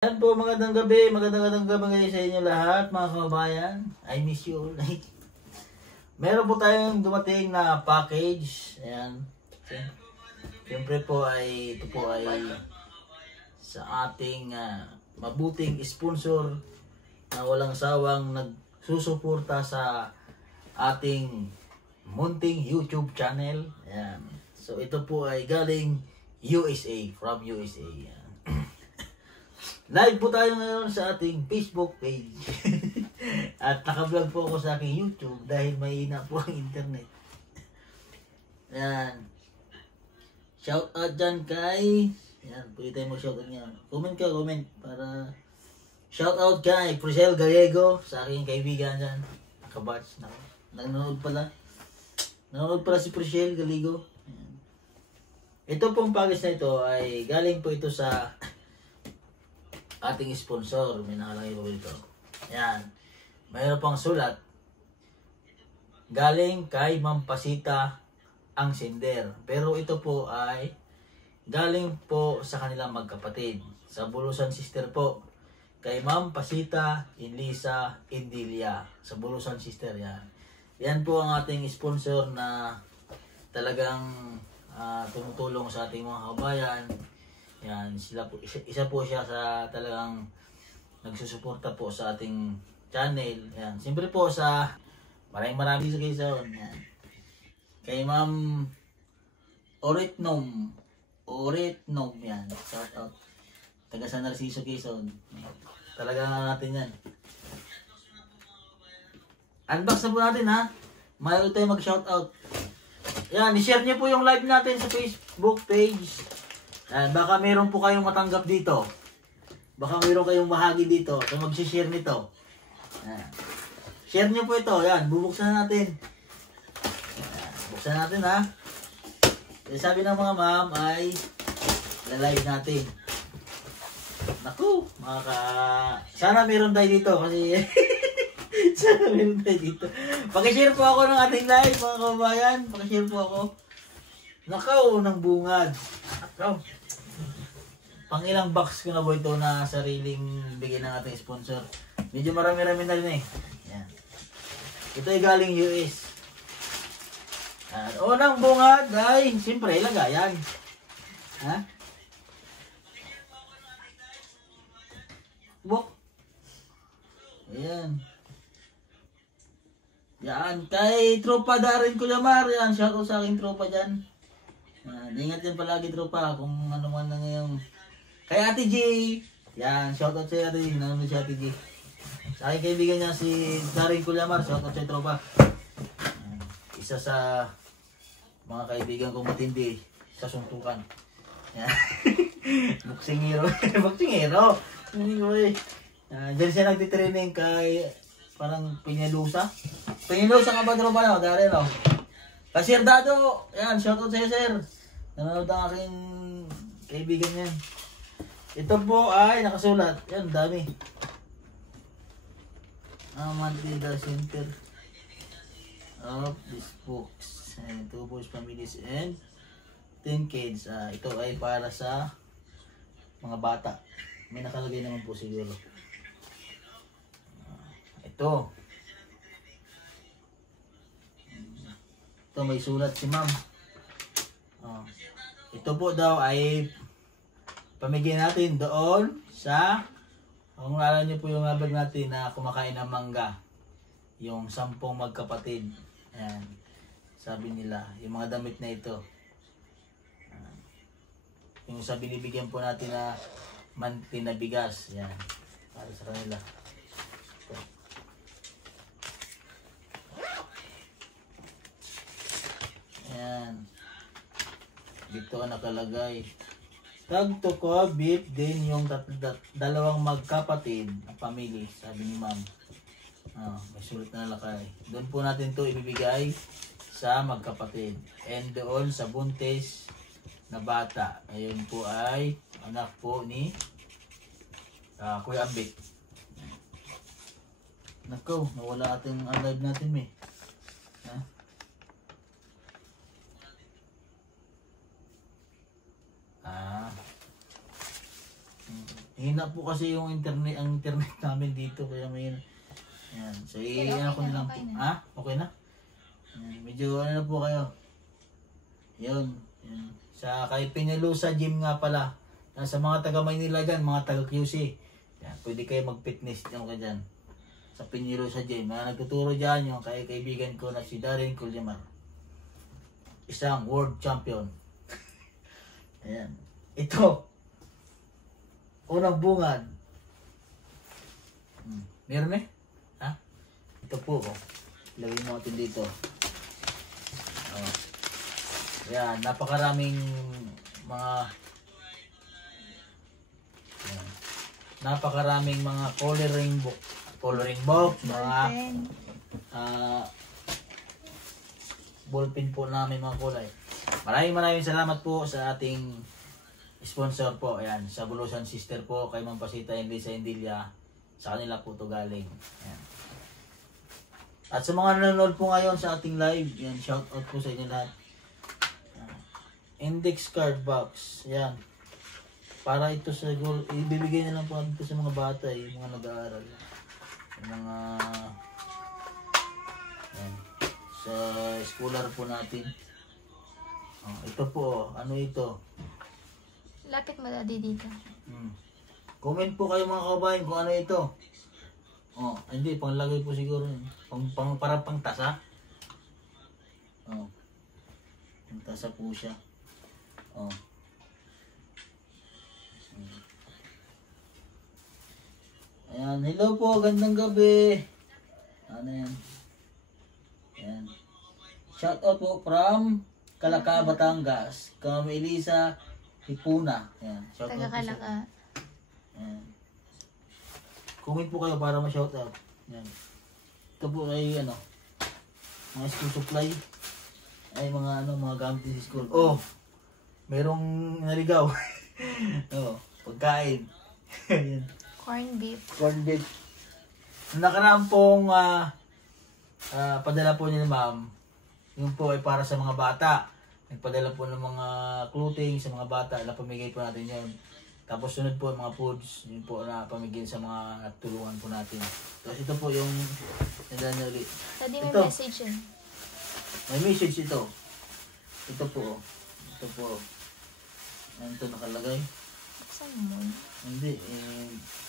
Yan po, magandang gabi sa inyo lahat mga kababayan. I miss you all. Meron po tayong dumating na package. Ayan. Siyempre po ito po ay sa ating mabuting sponsor na walang sawang nagsusuporta sa ating munting YouTube channel. Ayan. So ito po ay galing USA, from USA. Ayan. Live po tayo ngayon sa ating Facebook page. At naka-vlog po ako sa aking YouTube dahil mahina po ang internet. Ayan. Shout out dyan kay... Ayan, pwede tayo mag-shout out niya. Comment ka, comment. Para... Shout out kay Priscel Gallego sa aking kaibigan dyan. Nakabatch na. Nanonood pala. Nanonood pala si Priscel Gallego. Ayan. Ito pong package na ito ay galing po ito sa... ating sponsor, may nakalagay po dito. Ayan. Mayroon pang sulat. Galing kay Ma'am Pasita ang sender. Pero ito po ay galing po sa kanilang magkapatid. Sa Bulusan Sister po. Kay Ma'am Pasita Inlisa Indilia. Sa Bulusan Sister yan. Yan po ang ating sponsor na talagang tumutulong sa ating mga kabayan. Yan, isa po siya sa talagang nagsusuporta po sa ating channel. Yan, siyempre po sa maraming sa Quezon. Yan. Kay Ma'am Oritnom yan. Shout out. Taga San Narciso, Quezon. Talaga natin yan. Unbox na po natin ha. Mayroon tayo mag-shout out. Yan, i-share niyo po yung live natin sa Facebook page. Baka meron po kayong matanggap dito. Baka meron kayong bahagi dito. So mag-share nito. Share nyo po ito. Yan, bubuksan natin. Buksan natin ha. Sabi ng mga ma'am ay live natin. Naku, sana meron tayo dito kasi sana meron tayo dito. Paki-share po ako ng ating live mga kababayan. Paki-share po ako. Nakaw ng bungad. Nakaw. Pangilang box ko na po ito na sariling bigay ng ating sponsor. Medyo marami-rami na rin eh. Yan. Ito ay galing US. Unang bungad ay siyempre lagayan. Ha? Buk. Ayan. Yan. Kay tropa Darin Kulamar. Yan. Shoutout sa aking tropa dyan. Ingat yan palagi tropa kung ano man na ngayong... Kay Ate G, yan, shoutout sa Ate G, nanonood si Ate G. Sa aking kaibigan niya si Darin Kulamar, shoutout sa tropa. Isa sa mga kaibigan kong matindi sa suntukan. Yan. Boxing hero. Boxing hero. Diyan siya nagtitraining kay parang Pinyalusa. Pinyalusa ka ba tropa na? Darin no? Kasir Dado, yan, shoutout sa iyo sir. Nanonood ang aking kaibigan niyan. Ito po ay nakasulat. Yan, dami. Monthly the center of this books. And 2 boys, families, and 10 kids. Ito ay para sa mga bata. May nakalagay naman po siguro. Ito. Ito may sulat si ma'am. Ito po daw ay pamigay natin doon sa, kung alam niyo po yung vlog natin na kumakain ng mangga, yung 10 magkapatid. Ayan. Sabi nila, yung mga damit na ito. Yung sa binibigyan po natin na monthly na bigas. Ayan. Para sa kanila. Ayan. Dito nakalagay. Tag to co-beat din yung dalawang magkapatid na family, sabi ni ma'am. May sulit na lakay. Doon po natin to ibibigay sa magkapatid. And doon sa buntis na bata. Ayun po ay anak po ni Kuya Ambit. Nako, nawala ating live natin eh. Hina po kasi yung internet, ang internet namin dito. Kaya may yan. So, i-ano ko nilang po. Ha? Okay na? Yan. Medyo ano na po kayo. Yun. Yan. Sa kay Penelosa Gym nga pala. Sa mga taga Maynila dyan, mga taga QC. Yan. Pwede kayo mag-fitness dyan ka dyan. Sa Penelosa Gym. Mga nagtuturo dyan yung kaibigan ko na si Darren Culyamar. Isang world champion. Ayan. Ito. Unang bungad. Meron eh? Ha? Ito po. Oh. Lagyan mo natin dito. Oh. Ayan. Napakaraming mga ayan. Napakaraming mga coloring book. Coloring book. Mga ballpen po namin mga kulay. Maraming salamat po sa ating sponsor po. Ayan, sa Bulusan Sister po, kay Ma'am Pasita and Lisa Indilia. Sa kanila po ito galing. Ayan. At sa mga nanonood po ngayon sa ating live, yan, shout out po sa inyo lahat. Index card box. Ayan. Para ito sa ibibigay na lang po natin sa mga bata, yung mga nag-aaral. Yung mga ayan, sa scholar po natin. Ito po, ano ito? Lapit mo dati dito. Comment po kayo mga kabayan kung ano ito. Hindi, panglagay po siguro. Para pang tasa. Pang tasa po siya. Ayan, hello po, gandang gabi. Ano yan? Ayan. Shout out po from Calaca, Batangas. Kami Elisa Hipuna. Ayan. Shout out po Taga-Calaca. Ayan. Comment po kayo para ma-shout out. Ayan. Ito po ay ano, mga school supply. Ay mga ano, mga gamit sa school. Merong naligaw. Pagkain. Ayan. Corn beef. Corn beef. Nakaraan pong padala po niya ni ma'am. Yun po ay para sa mga bata. Nagpadala po ng mga clothing sa mga bata. Napamigay po natin yun. Tapos sunod po mga foods. Yun po na pamigay sa mga tulungan po natin. Tapos ito po yung nandaan niya ulit. Tadi may Ito. message yun. May message ito. Ito po. Ito po. Ano ito nakalagay? Saan mo? Hindi.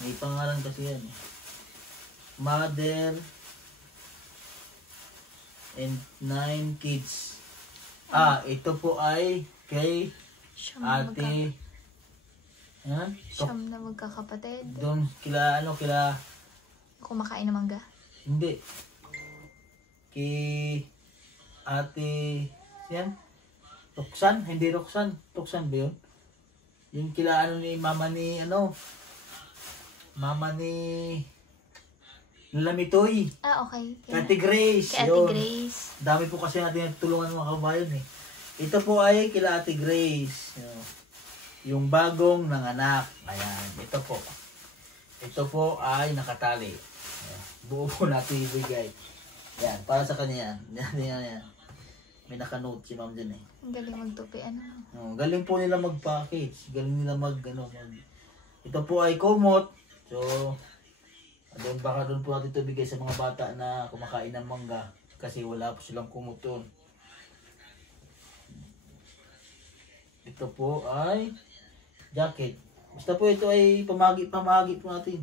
May pangalan kasi yan. Mother and 9 kids. Ito po ay kay ate. Siyam na magkakapatid. Doon kila Kumakain ng mangga. hindi. Kay ate yan. Roxanne, hindi Roxanne. Roxanne ba yun? Yung kila ni mama ni Lamitoy. Okay. Ate Grace. Kay Ate Yun. Grace. Dami po kasi natin tulungan mga kabayan eh. Ito po ay kila Ate Grace. Yung bagong nanganak. Ayan. Ito po. Ito po ay nakatali. Ayan. Buo po natin ibigay. Yan. Para sa kanya yan. Yan. May nakanote si ma'am dyan eh. Ang galing magtupi. Galing po nila mag-package. Galing nila Ito po ay kumot. So, baka doon po natin ito bigay sa mga bata na kumakain ng mangga. Kasi wala po silang kumot doon. Ito po ay jacket. Basta po ito ay pamagi po natin.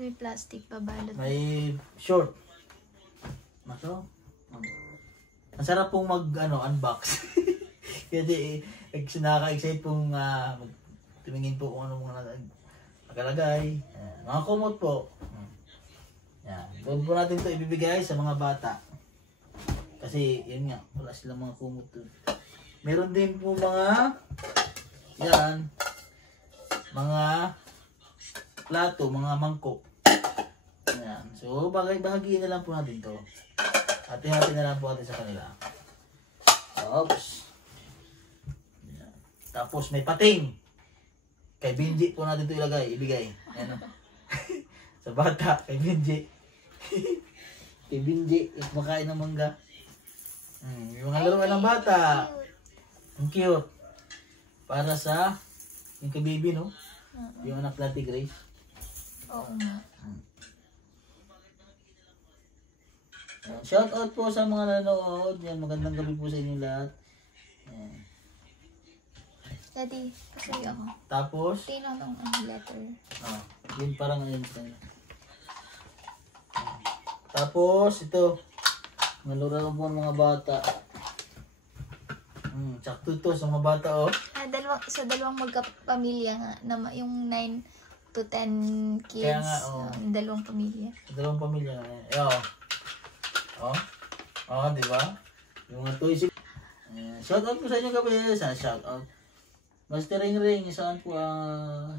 May plastic pa balot. May short. Maso? Ang sarap pong unbox. Kasi nakaka-excite pong tumingin po kung ano mga nakalagay. Mga kumot po. Yan. Doon po natin ito ibibigay sa mga bata. Kasi yun nga, wala silang mga kumot doon. Meron din po mga plato, mga mangkok. Yan. So, bahagiin na lang po natin to. Hati-hati na lang po natin sa kanila. Oops. Yan. Tapos may pating. Kay Benji po natin ito ibigay. Yan. Sa bata, kay Benji. Kay Benji, kumakain ng mangga. Yung mga laruan ng bata. Ang cute. Para sa Yung kay baby, no? Oo. Yung anak natin, Grace. Oo nga. Shout out po sa mga nanonood. Yan, magandang gabi po sa inyo lahat. Yan. Daddy, pasuyo ako. Tapos, Tinanong ang letter. yun parang ayun sa'yo. Tapos, ito. Nalura ko po ang mga bata. Sakto ito sa mga bata, oh. Sa dalawang magkapamilya nga, yung 9 to 10 kids. Kaya nga, oo. Dalawang pamilya. Sa dalawang pamilya nga. Di ba? Yung mga toys. Shout out po sa inyo gabi. Shout out. Basta ring-ring, saan po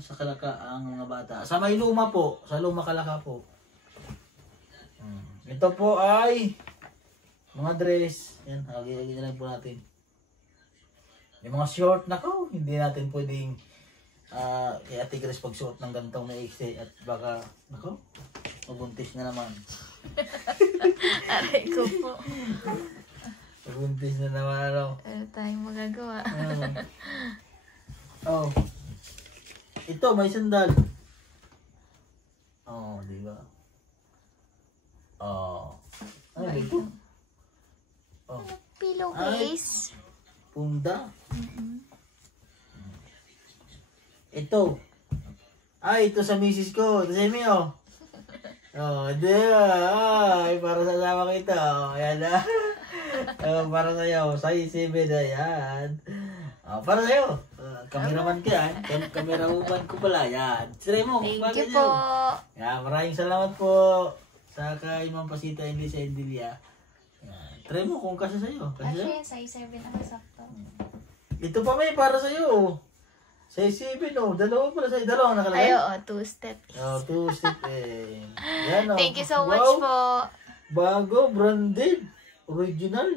sa Kalaka ang mga bata. Sa may luma po. Sa luma Kalaka po. Ito po ay mga dress. Yan, hagi-hagi na lang po natin. Yung mga short, nako, hindi natin pwedeng kay Ate Grace pagsuot ng gantong na iksi at baka, nako, mabuntis na naman. Aray ko po. Mabuntis na naman, ano. Ano tayong magagawa? Ito, may sandal. Di ba? Ano ito? Pillowcase. Punda. Ito. Ito sa misis ko. Ito sa inyo. Ay, para sa asawa ko ito. Ayan na. Para sa'yo. Size 7 na yan. Para sa'yo. Kameraman ka yan. Kameraman ko pala. Yan. Siray mo. Thank you po. Yan. Maraming salamat po. Sa kay Ma'am Pasita hindi sa Endilia. Try mo kung kasi sa'yo. Actually, size 7 ang sakto. Ito pa may para sa'yo. Size 7 oh. Dalawa pala sa'yo. Dalawa nakalagay? Ay, oo. 2-step. 2-step Yan oh. Thank you so much po. Bago, branded. Original.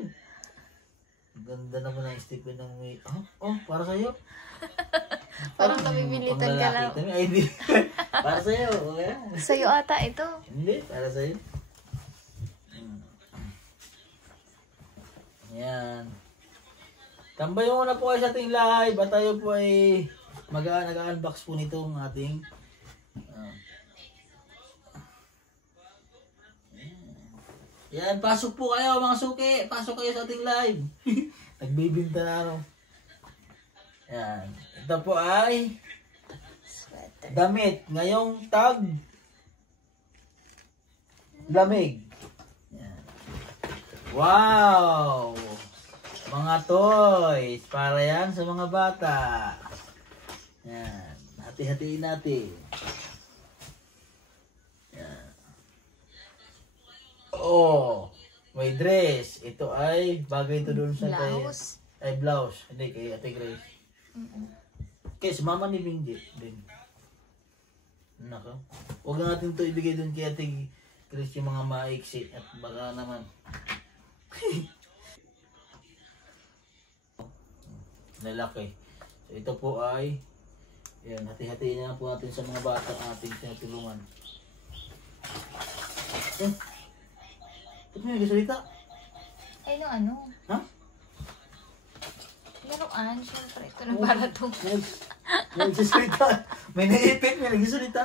Ganda naman ang step ng may... para sa'yo. Parang namimilitan ka lang. Ay, hindi. Para sa'yo. Sa'yo ata ito. Hindi, para sa'yo. Yan. Tambay muna po kayo sa ating live at tayo po ay nag-unbox po nitong ating yan, pasok po kayo mga suki. Pasok kayo sa ating live. Nagbibinta na ano. Yan. Ito po ay Sweater. damit. Ngayong tag lamig. Yan. Wow! Mga toys. Para yan sa mga bata. Yan. Hati-hatiin natin. Yan. May dress. Ito ay bagay ito doon sa Blouse. blouse. Hindi, kay Ate Grace. Kaya si mama ni Benji din. Nako. Huwag na natin ito ibigay doon kay Ate Grace yung mga maiksi at baka naman. Lalaki. So ito po ay yan, hati-hatiin na po natin sa mga bata ating tinutulungan. Ba't may nagsasalita? Ay, no ano? Ha? Laruan. Siyempre, ito na para itong... May nagsasalita. May naipit, may nagsasalita.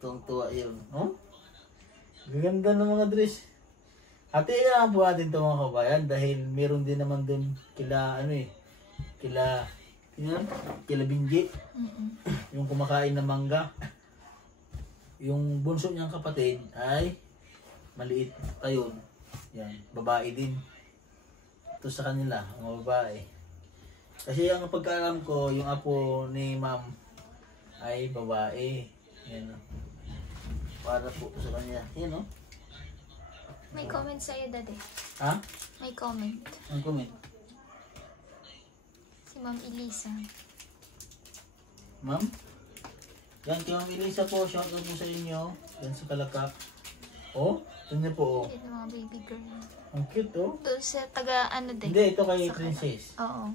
Tuwang-tuwa yun. Oh? Gaganda ng mga dress. Ate, iyan po natin ito mga kabayan dahil meron din naman dun kila, kila Binji. Yung kumakain ng mangga. Yung bunso niyang kapatid ay maliit ayun. Yan, babae din. Ito sa kanila, mga babae. Kasi ang pagkaalam ko, yung apo ni ma'am ay babae. Yan. Para po sa kanya. Yan o. May comment sa'yo, Dade. Ha? May comment. Ang comment? Si Ma'am Elisa. Ma'am? Yan, kay Ma'am Elisa po. Shoutout po sa inyo. Yan sa Kalakak. Oh, ito niyo po. Oh. Ito mga baby girl. Ang cute oh. Doon sa taga ano din. Hindi, ito kay Sa Princess. Oo.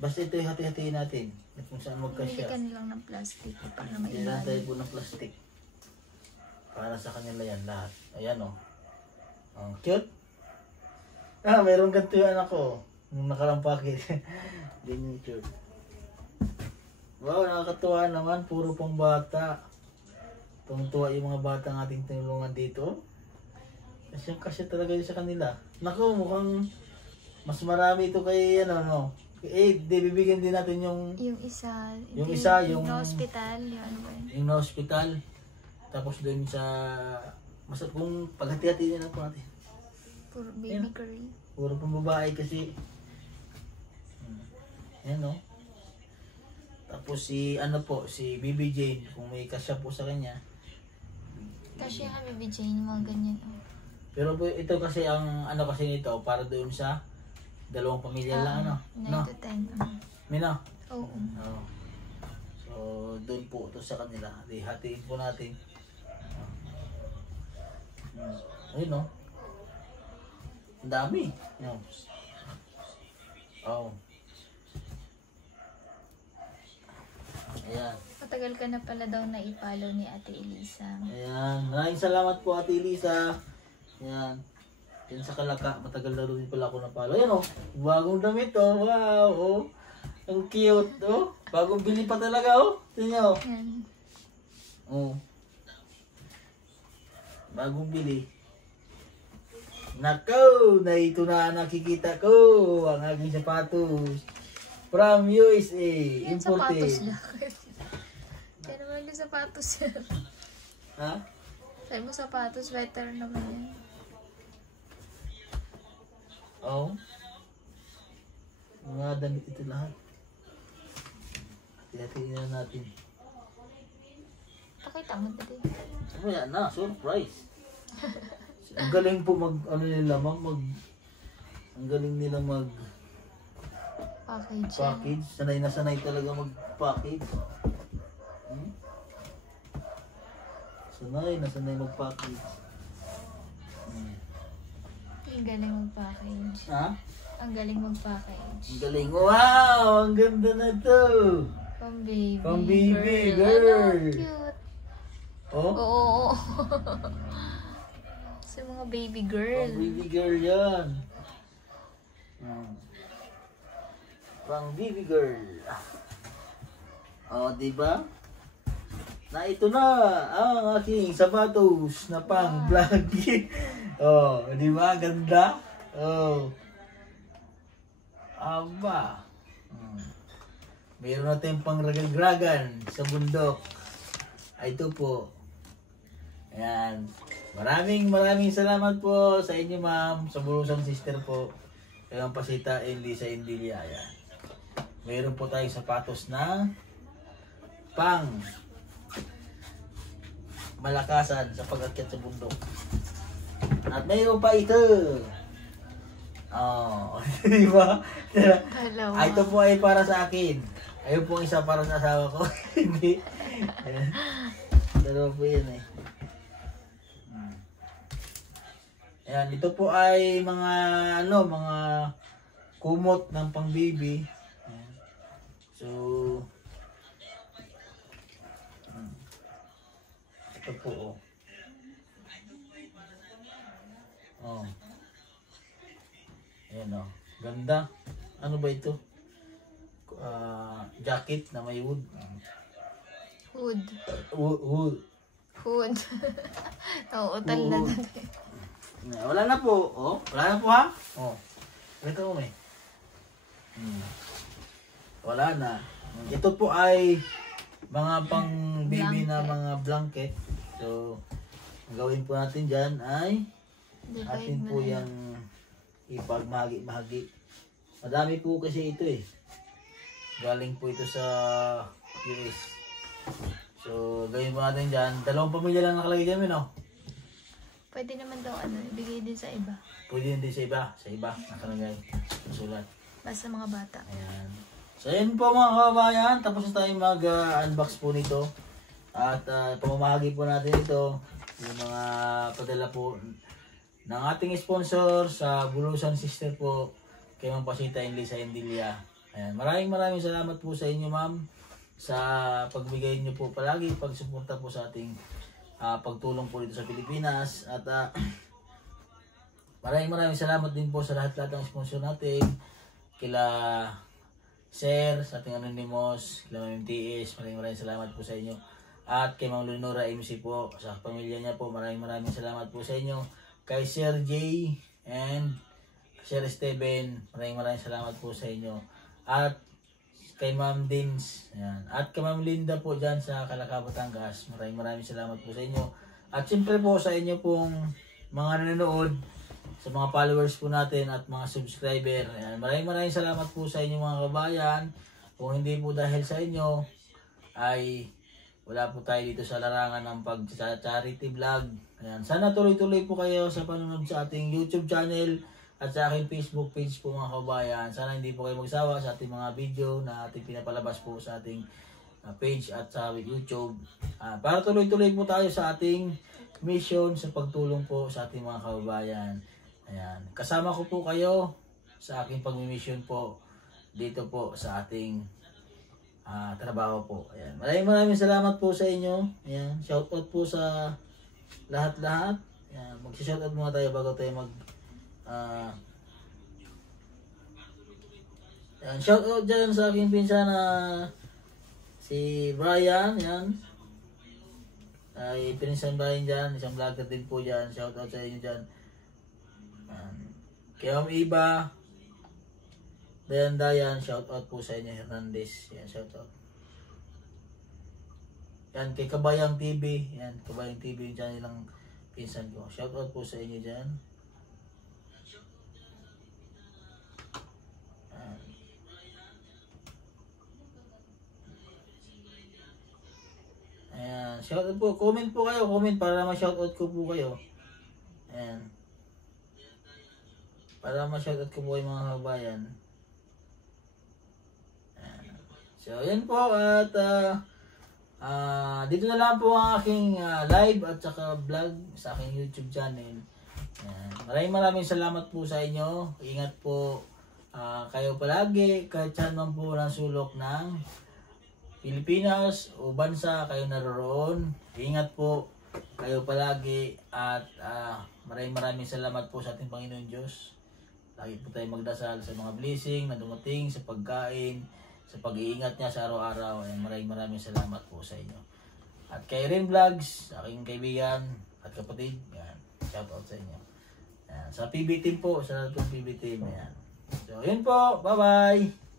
Basta ito yung hati-hatiin natin. Kung saan Bumili magkasya. ka nilang ng plastic para may Yan tayo ibalik. po ng plastic. Para sa kanila yan lahat. Ayan oh. Ang cute. Ah, mayroong ganito yung anak ko. Nung nakalampakit. Din yung cute. Wow, nakakatuwa naman. Puro pang bata. Tungtuwa yung mga bata ng ating tinulungan dito. Kasi talaga yun sa kanila. Naku, mukhang mas marami ito kay ano, no? Bibigyan din natin yung Isa, yung hospital, yung ano ba yun? yung na hospital. Tapos doon sa kung paghati-hati na po natin. Puro baby girl. Puro pang babae kasi. Ayan no. Tapos si Baby Jane, kung may kasya po sa kanya. Kasi yung baby Jane, yung mga ganyan. Oh. Pero po, ito kasi ang ano kasi nito para doon sa dalawang pamilya lang ano. 9 to 10. Mino. Oo. Oo. So doon po ito sa kanila. Hatiin po natin. Ayun no. Ang dami. Yan. Oh. Ayan. Matagal ka na pala daw na ipalo ni Ate Elisa. Ayan. Maraming salamat po Ate Elisa. Ayan. Yan sa Kalaka. Matagal na rin pala ako napalo. Ayan o. Bagong damit o. Wow o. Ang cute o. Bagong bili pa talaga o. Tingnan o. Yan. O. Bagong bili. Nako! Na ito na nakikita ko. Ang aking sapatos. From USA. Yan sapatos Imported. lang. Kaya naman yung sapatos yan. Ha? Sabi mo sapatos, better naman yan. Oo. Mga damit ito lahat. Hati-hatiin na natin. Pakita mo dali. Ano yan na? Surprise. Ang galing po ang galing nila mag Package. package. Sanay na sanay talaga mag package. Sanay na sanay mag package. Ang galing mag-package. Ha? Ang galing mag-package. Ang galing. Wow! Ang ganda na to. Pang baby. Pang baby girl. girl. Ano, cute. Oh? Oo. Sa mga baby girl. Pang baby girl yan. Pang baby girl. Oh, diba? Na ito na ang aking sapatos na pang vlog. Oh, di ba? Ganda. Oh. Aba. Mayroon natin pang ragal-ragan sa bundok. Ay, ito po. Ayan. Maraming salamat po sa inyo, ma'am. Sa Burusang Sister po. Kayang Pasita and Lisa Indilia. Ayan. Mayroon po tayong sapatos na pang malakasan sa pag-akyat sa bundok. At mayroon pa ito. Oh, di ba? Dalawa. Ito po ay para sa akin. Ayun po isa para sa asawa ko. Hindi. Dalawa po yun eh. Ayan, ito po ay mga mga kumot ng pang-baby. So, ito po oh. Oh. Ayan oh. Ganda. Ano ba ito? Jacket na may wood. Hood. Wood. Food. Nauutal na Food. natin. Wala na po. Oh, wala na po ha? Oh. Ito mo eh. Wala na. Ito po ay mga pang baby na mga blanket. So, ang gawin po natin dyan ay atin po yung ipagmahagi-mahagi. Madami po kasi ito eh. Galing po ito sa US. So, gawin po natin dyan. 2 pamilya lang nakalagay dyan, no? Pwede naman daw ibigay din sa iba. Pwede din sa iba. Sa iba, nakalagay. Sulat. Basta mga bata. Ayan. So, ayan po mga kababayan. Tapos na tayo mag-unbox po nito. At pamamahagi po natin ito. Yung mga padala po ng ating sponsor sa Bulusan Sister po. Kay Ma'am Pasita Enlisa Endilia. Ayan. Maraming salamat po sa inyo, ma'am. Sa pagbigay niyo po palagi. Pagsuporta po sa ating pagtulong po dito sa Pilipinas. At maraming salamat din po sa lahat-lahat ng sponsor natin. Kila Sir, sa ating Anonymous, kila MMTS, maraming salamat po sa inyo. At kay Ma'am Leonora MC po, sa pamilya niya po, maraming salamat po sa inyo. Kay Sir J and Sir Steven, maraming salamat po sa inyo. At kay Ma'am Dins, ayan. At kay Ma'am Linda po dyan sa Calacao, Batangas, maraming salamat po sa inyo. At siyempre po sa inyo pong mga nanonood, sa mga followers po natin at mga subscriber. Ayan. Maraming salamat po sa inyo mga kabayan. Kung hindi po dahil sa inyo, ay wala po tayo dito sa larangan ng pag-charity vlog. Ayan. Sana tuloy-tuloy po kayo sa panonood sa ating YouTube channel at sa aking Facebook page po mga kabayan. Sana hindi po kayo magsawa sa ating mga video na ating pinapalabas po sa ating page at sa YouTube. Para tuloy-tuloy po tayo sa ating mission sa pagtulong po sa ating mga kababayan. Ayan. Kasama ko po kayo sa aking pag-mission po dito po sa ating trabaho po. Ayan. Maraming salamat po sa inyo. Ayan. Shoutout po sa lahat-lahat. Ayan. Mag-shoutout muna tayo bago tayo ayan. Shoutout dyan sa aking pinsan na si Brian. Ayan. Ay pinsan Brian dyan. Isang vlogger din po dyan. Shoutout sa inyo dyan. Kay Ma'am Iba, Dayan, shoutout po sa inyo, Hernandez. Yan, shoutout. Yan, kay Kabayang TV. Yan, Kabayang TV yung channel ng pinsan ko. Shoutout po sa inyo dyan. Ayan, shoutout po. Comment po kayo, comment para ma-shoutout ko po kayo. Ayan. Para ma-shoutout ko po yung mga kabayan. So, yan po. At dito na lang po ang aking live at saka vlog sa aking YouTube channel. Maraming salamat po sa inyo. Ingat po kayo palagi. Kahit saan man po ng sulok ng Pilipinas o bansa kayo naroroon. Ingat po kayo palagi. At maraming salamat po sa ating Panginoon Diyos. Lagi po tayo magdasal sa mga blessing na dumating sa pagkain, sa pag-iingat niya sa araw-araw. Maraming salamat po sa inyo. At kay Rin Vlogs, aking kaibigan at kapatid, yan, shout out sa inyo. Yan, sa PB Team po, sa PB Team. Yan. So, yun po. Bye-bye!